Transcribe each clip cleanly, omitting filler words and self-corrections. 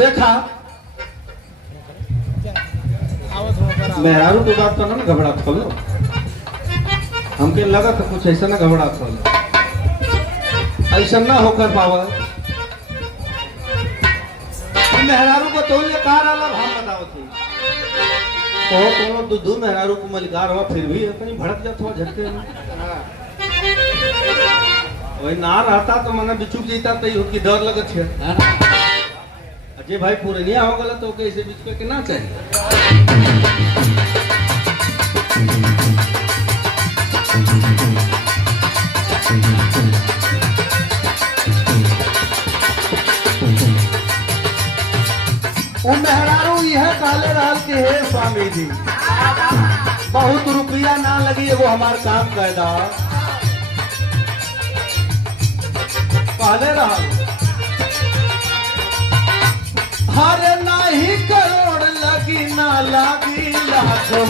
देखा मेहरारू की बात तो ना घबरा खोलो, हमके लगा था कुछ ऐसा ना घबरा खोलो, ऐसा ना होकर पावा। मेहरारू को तो कार अलग हम बताओ थी कोनो दू मेहरारू को मलिकार हुआ फिर भी अपनी भड़क जाता हुआ झटके में। वही ना रहता तो मना बिचुक जीता तो हो की डर लगत है। अजय भाई पूर्णिया हो गला तो कैसे बीच के ना चाहिए। वो मेहरारू यह काले राल के है स्वामी जी, बहुत रुपया ना लगी वो हमार काम कैदा काले राल। हरे नाही करोड़ लगी ना लगी लाखों,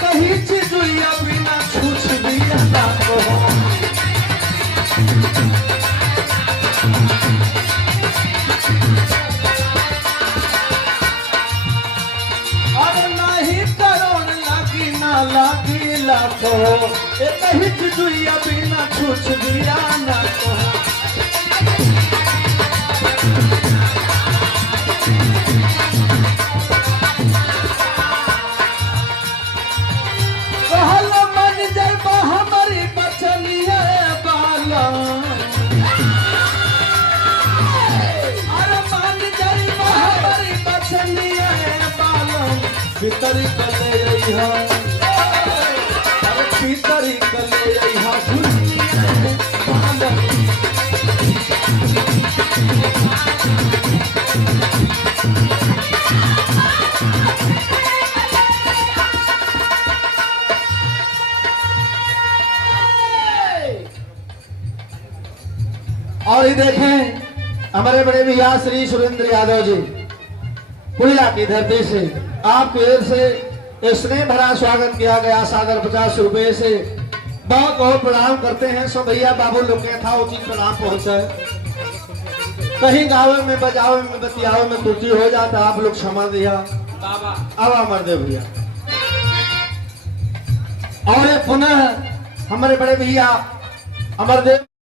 कहीं चीज बिना छूछ दिया लाखों। अरे नहीं करोड़ लगी ना लगी लाखों, कहीं चीज बिना छूछ दिया लाखों। पितरी कले यहा, पितरी कले यहा और ये देखें हमारे बड़े भैया श्री सुरेंद्र यादव जी पुलिया की धरती से आपकी ओर से स्नेह भरा स्वागत किया गया। सादर 50 रुपए से बहुत बहुत प्रणाम करते हैं। सब भैया बाबू लोग के था उचित प्रणाम पहुंचे। कहीं गाँव में बजावे में बतियावे में त्रुटि हो जाता आप लोग क्षमा दिया। अब अमरदेव भैया और पुनः हमारे बड़े भैया अमरदेव